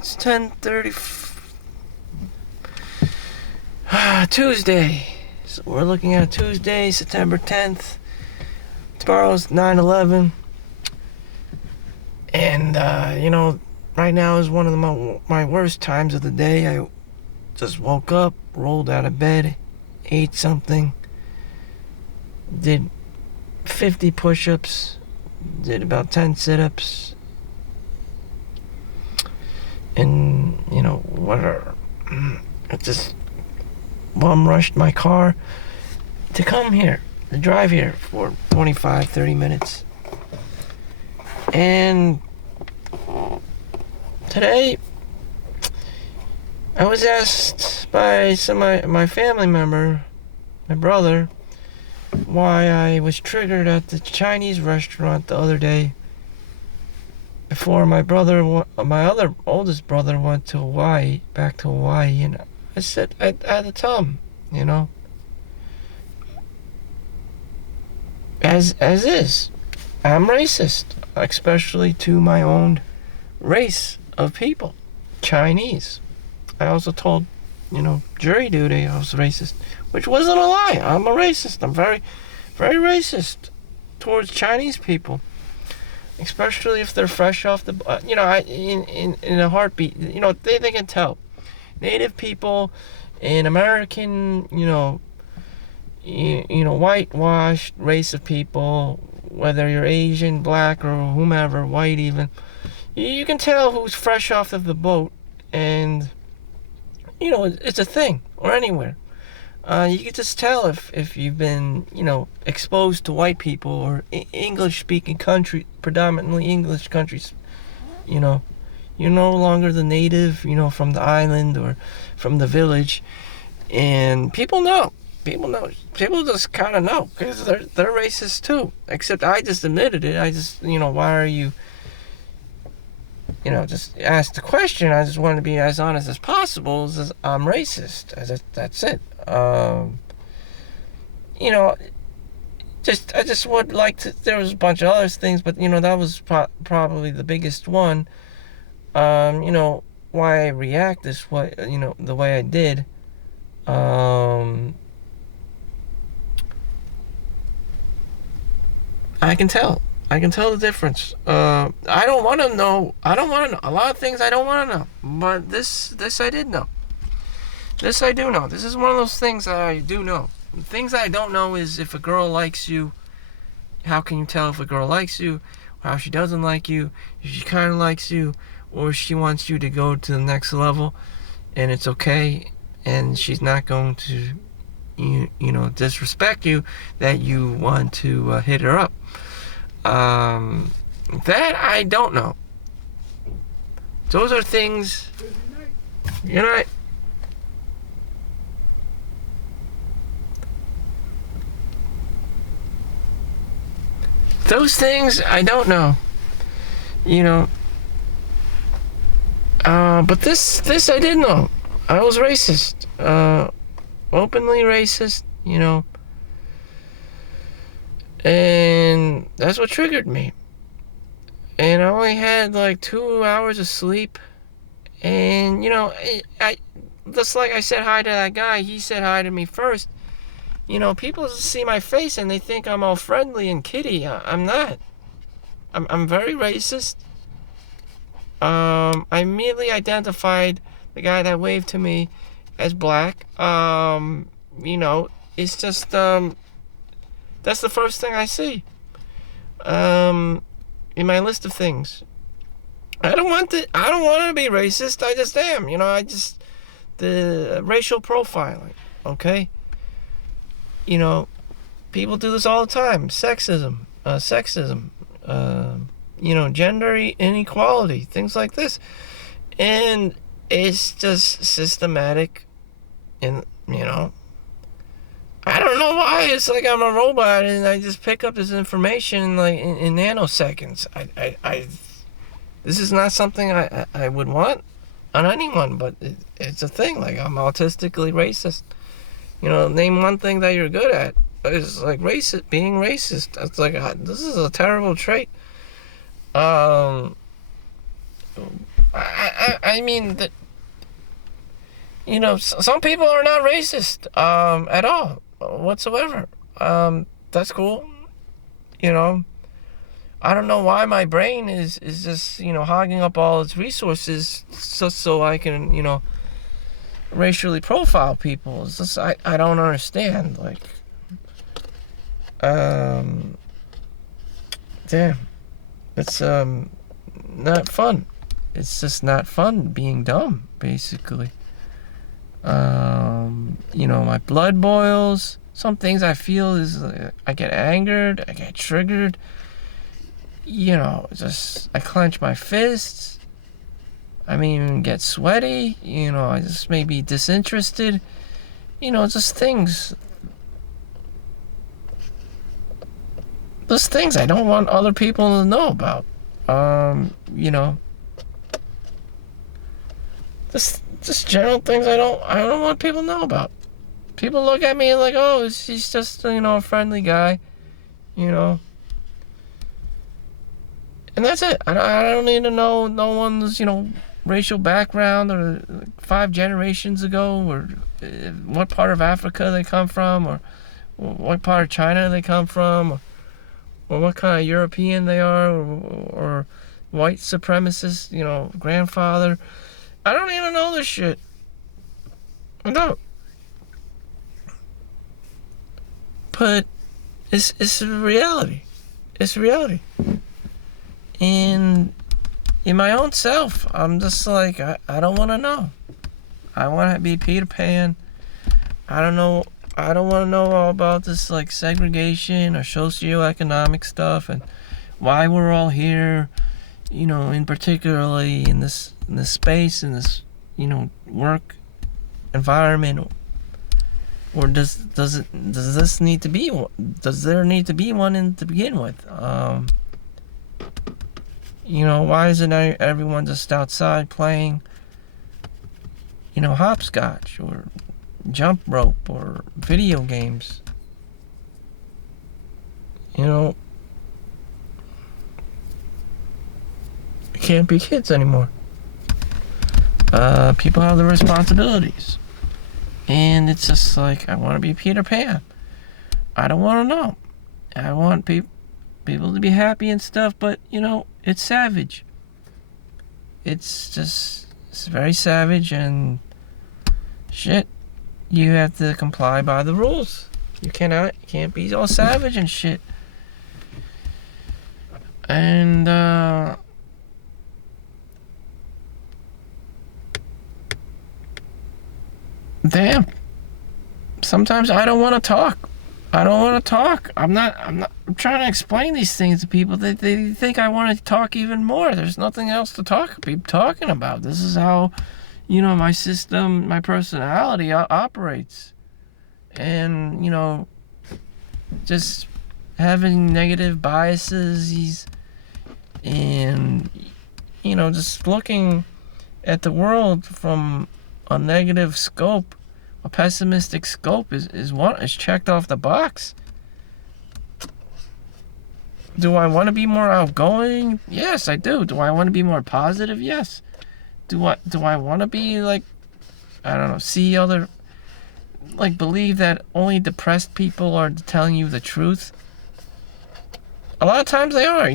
It's 10:30. Tuesday. So we're looking at Tuesday, September 10th. Tomorrow's 9/11. And, right now is one of my worst times of the day. I just woke up, rolled out of bed, ate something, did 50 push-ups, did about 10 sit-ups, and, whatever. I just bum rushed my car to come here, to drive here for 25, 30 minutes. And today, I was asked by my family member, my brother, why I was triggered at the Chinese restaurant the other day before my other oldest brother went to back to Hawaii, and I said, I had to tell him, as is, I'm racist, especially to my own race of people, Chinese. I also told, jury duty I was racist, which wasn't a lie. I'm a racist. I'm very, very racist towards Chinese people, especially if they're fresh off the, in a heartbeat. They can tell. Native people and American, whitewashed race of people, whether you're Asian, black, or whomever, white even, you can tell who's fresh off of the boat, and it's a thing, or anywhere. You can just tell if you've been, exposed to white people or English-speaking country, predominantly English countries. You're no longer the native, from the island or from the village, and people know. People just kind of know, because they're racist too. Except I just admitted it. I just, why are you? Just ask the question. I just want to be as honest as possible. As I'm racist. That's it. I just would like to. There was a bunch of other things, but that was probably the biggest one. Why I react this way, the way I did. I can tell the difference. I don't want to know. A lot of things I don't want to know. But this I did know. This I do know. This is one of those things that I do know. The things I don't know is if a girl likes you, how can you tell if a girl likes you, or how she doesn't like you, if she kind of likes you, or she wants you to go to the next level, and it's okay, and she's not going to, disrespect you, that you want to hit her up. That I don't know. Those are things, those things I don't know. But this I did know. I was racist. Openly racist, and that's what triggered me. And I only had like 2 hours of sleep, and I just like I said hi to that guy, he said hi to me first. People see my face and they think I'm all friendly and kiddie. I'm not. I'm very racist. I immediately identified the guy that waved to me as black. It's just that's the first thing I see in my list of things. I don't want to be racist. I just am. The racial profiling. Okay. People do this all the time. Sexism, gender inequality, things like this, and it's just systematic. And I don't know why. It's like I'm a robot and I just pick up this information like in nanoseconds. This is not something I would want on anyone, but it's a thing. Like, I'm autistically racist. Name one thing that you're good at. It's like being racist. It's like, this is a terrible trait. I I mean that, some people are not racist at all whatsoever. That's cool. You know, I don't know why my brain is just hogging up all its resources just so I can racially profile people. It's just I don't understand. Like, damn, it's not fun. It's just not fun being dumb, basically. My blood boils. Some things I feel is I get angered, I get triggered. Just I clench my fists. I may even get sweaty. I just may be disinterested. Just things. Just things I don't want other people to know about. Just general things I don't want people to know about. People look at me like, oh, he's just a friendly guy, and that's it. I don't need to know no one's racial background, or 5 generations ago, or what part of Africa they come from, or what part of China they come from, or what kind of European they are, or white supremacist grandfather. I don't even know this shit. I don't. But it's a reality. It's reality. And in my own self, I'm just like, I don't want to know. I want to be Peter Pan. I don't know. I don't want to know all about this like segregation or socioeconomic stuff and why we're all here. In particularly in this space, in this work environment. Or does this need to be? Does there need to be one to begin with? Why isn't everyone just outside playing, hopscotch or jump rope or video games? You can't be kids anymore. People have their responsibilities. And it's just like, I want to be Peter Pan. I don't want to know. I want people to be happy and stuff, but, it's savage. It's very savage, and shit, you have to comply by the rules. You can't be all savage and shit. And, damn. Sometimes I don't want to talk. I'm trying to explain these things to people. They think I want to talk even more. There's nothing else to be talking about. This is how, my system, my personality operates. And, just having negative biases and, just looking at the world from a negative scope, a pessimistic scope is checked off the box. Do I want to be more outgoing? Yes, I do. Do I want to be more positive? Yes. Do I want to be like, I don't know, believe that only depressed people are telling you the truth? A lot of times they are,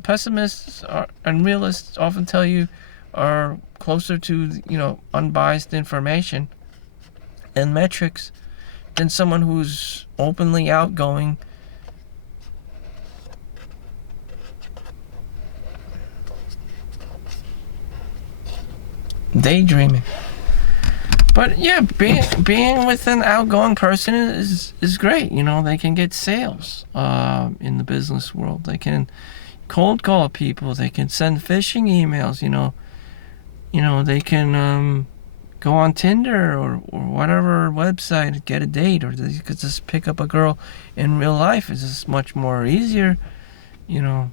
pessimists and realists often tell you are closer to, unbiased information and metrics than someone who's openly outgoing. Daydreaming. But yeah, being with an outgoing person is great. They can get sales in the business world. They can cold call people. They can send phishing emails. They can go on Tinder or whatever website and get a date, or they could just pick up a girl in real life. It's just much more easier. The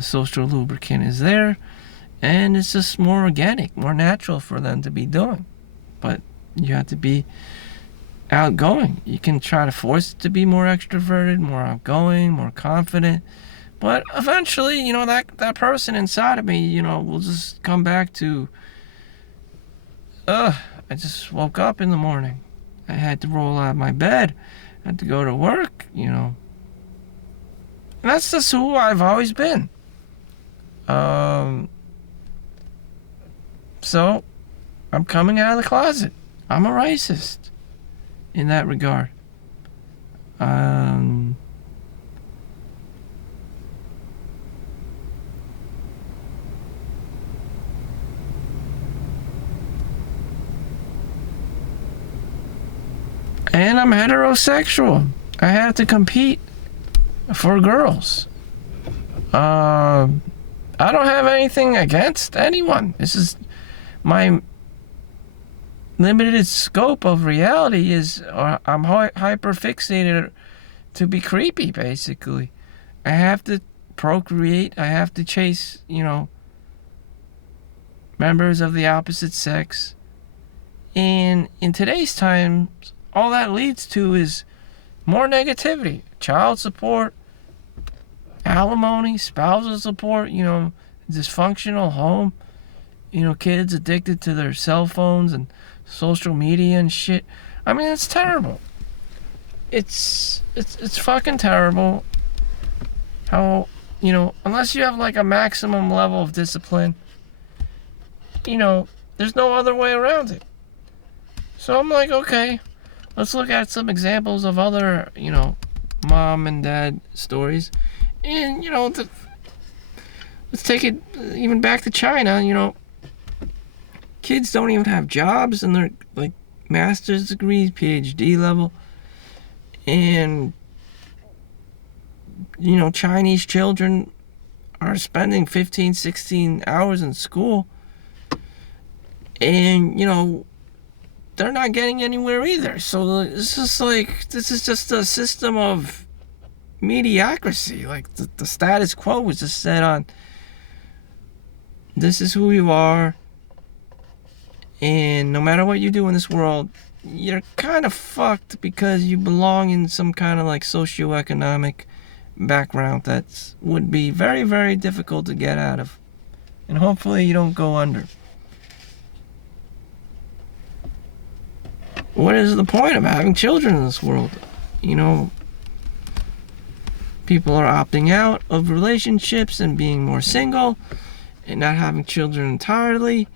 social lubricant is there, and it's just more organic, more natural for them to be doing. But you have to be outgoing. You can try to force it to be more extroverted, more outgoing, more confident, But eventually, that person inside of me, will just come back to, I just woke up in the morning. I had to roll out of my bed. I had to go to work. And that's just who I've always been. So, I'm coming out of the closet. I'm a racist in that regard. And I'm heterosexual. I have to compete for girls. I don't have anything against anyone. This is my limited scope of reality is I'm hyper fixated to be creepy, basically. I have to procreate. I have to chase, members of the opposite sex. And in today's times, all that leads to is more negativity. Child support, alimony, spousal support, dysfunctional home, kids addicted to their cell phones and social media and shit. I mean, it's terrible. It's fucking terrible how, unless you have like a maximum level of discipline, there's no other way around it. So I'm like, okay, let's look at some examples of other, mom and dad stories. And, let's take it even back to China, kids don't even have jobs and they're like master's degrees, PhD level. And, Chinese children are spending 15, 16 hours in school. And, they're not getting anywhere either. So this is just a system of mediocrity. Like the status quo was just set on, this is who you are, and no matter what you do in this world, you're kind of fucked because you belong in some kind of like socioeconomic background that would be very, very difficult to get out of. And hopefully you don't go under. What is the point of having children in this world? People are opting out of relationships and being more single and not having children entirely,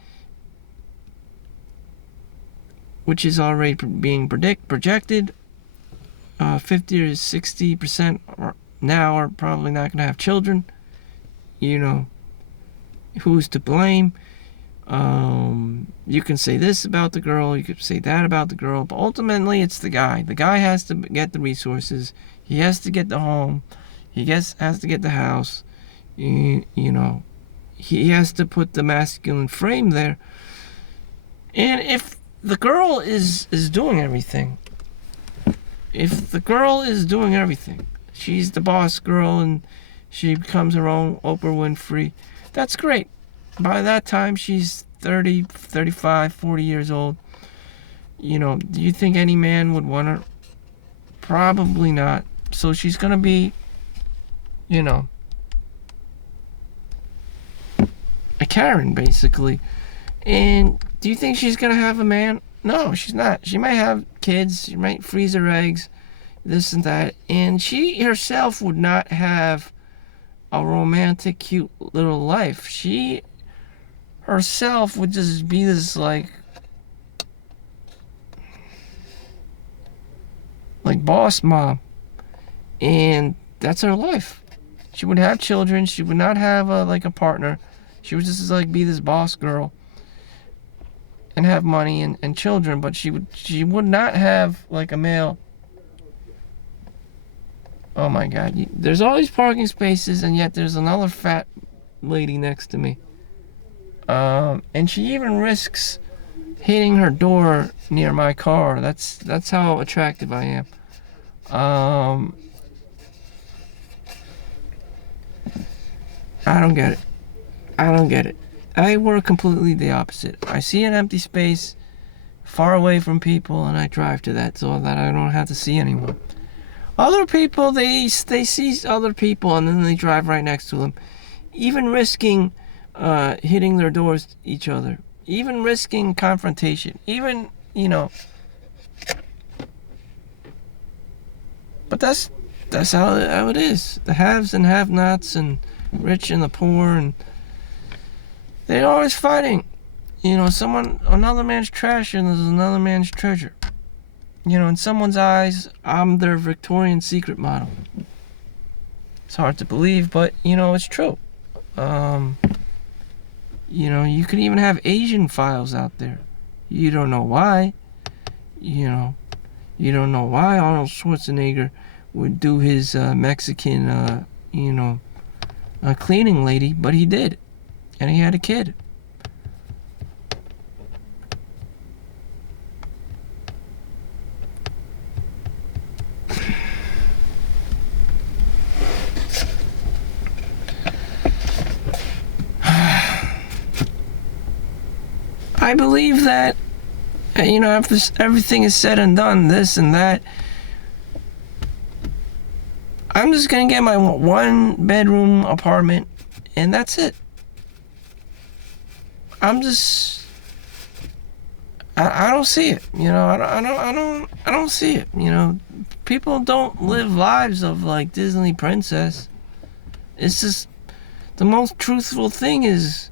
which is already being projected. 50 to 60% now are probably not going to have children. Who's to blame? You can say this about the girl, you could say that about the girl, but ultimately it's the guy. The guy has to get the resources. He has to get the home. He has to get the house. He has to put the masculine frame there. And if the girl is doing everything, she's the boss girl and she becomes her own Oprah Winfrey, that's great. By that time, she's 30, 35, 40 years old. Do you think any man would want her? Probably not. So she's going to be, a Karen, basically. And do you think she's going to have a man? No, she's not. She might have kids. She might freeze her eggs, this and that. And she herself would not have a romantic, cute little life. She herself would just be this like boss mom, and that's her life. She would have children. She would not have a partner. She would just like be this boss girl and have money and children, but she would not have like a male. Oh my God, there's all these parking spaces and yet there's another fat lady next to me. And she even risks hitting her door near my car. That's how attractive I am. I don't get it. I work completely the opposite. I see an empty space far away from people and I drive to that so that I don't have to see anyone. Other people, they see other people and then they drive right next to them, even risking hitting their doors each other, even risking confrontation, even, you know. But that's how it is. The haves and have-nots, and rich and the poor, and they're always fighting. You know, another man's trash and there's another man's treasure. You know, in someone's eyes, I'm their Victorian Secret model. It's hard to believe, but, you know, it's true. You know, you could even have Asian files out there. You don't know why. You know, you don't know why Arnold Schwarzenegger would do his Mexican, cleaning lady, but he did. And he had a kid. I believe that, you know, after everything is said and done, this and that, I'm just gonna get my 1-bedroom apartment, and that's it. I don't see it. You know, I don't see it. You know, people don't live lives of like Disney princess. It's just the most truthful thing is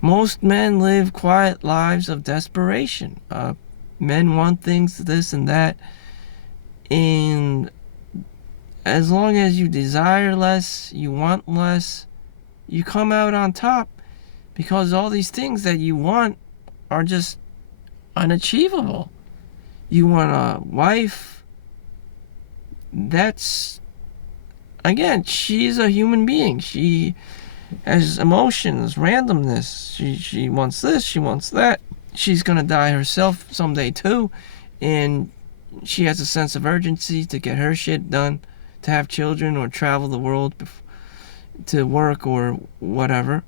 most men live quiet lives of desperation. Men want things, this and that, and as long as you desire less, you want less, you come out on top, because all these things that you want are just unachievable. You want a wife, that's, again, she's a human being. She has emotions, randomness. She wants this, she wants that. She's gonna die herself someday too, and she has a sense of urgency to get her shit done, to have children or travel the world to work or whatever.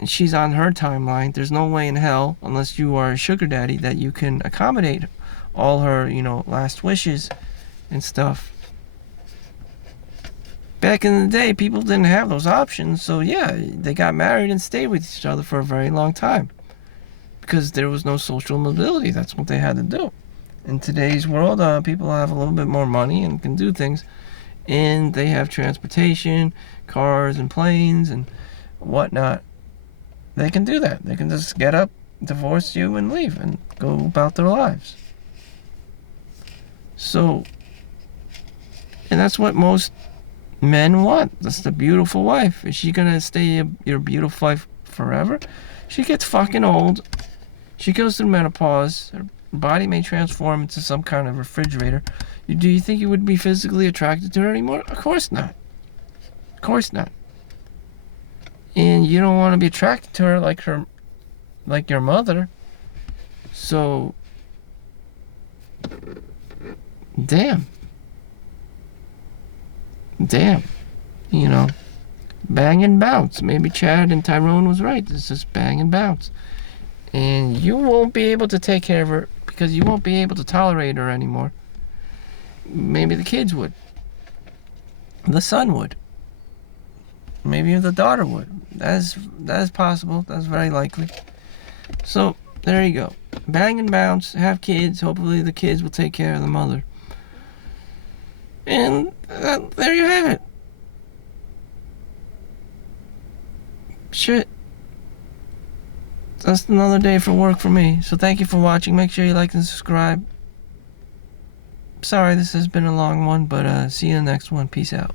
And she's on her timeline. There's no way in hell, unless you are a sugar daddy, that you can accommodate all her, you know, last wishes and stuff. Back in the day, people didn't have those options, so yeah, they got married and stayed with each other for a very long time because there was no social mobility. That's what they had to do. In today's world, people have a little bit more money and can do things, and they have transportation, cars and planes and whatnot. They can do that. They can just get up, divorce you, and leave and go about their lives. So, and that's what most men want. That's the beautiful wife. Is she gonna stay your beautiful wife forever? She gets fucking old. She goes through menopause. Her body may transform into some kind of refrigerator. Do you think you would be physically attracted to her anymore? Of course not. Of course not. And you don't want to be attracted to her like your mother. So, damn. You know, bang and bounce. Maybe Chad and Tyrone was right. It's just bang and bounce. And you won't be able to take care of her because you won't be able to tolerate her anymore. Maybe the kids would. The son would. Maybe the daughter would. That is possible. That's very likely. So, there you go. Bang and bounce. Have kids. Hopefully the kids will take care of the mother. And there you have it. Shit. That's another day for work for me. So thank you for watching. Make sure you like and subscribe. Sorry this has been a long one, but see you in the next one. Peace out.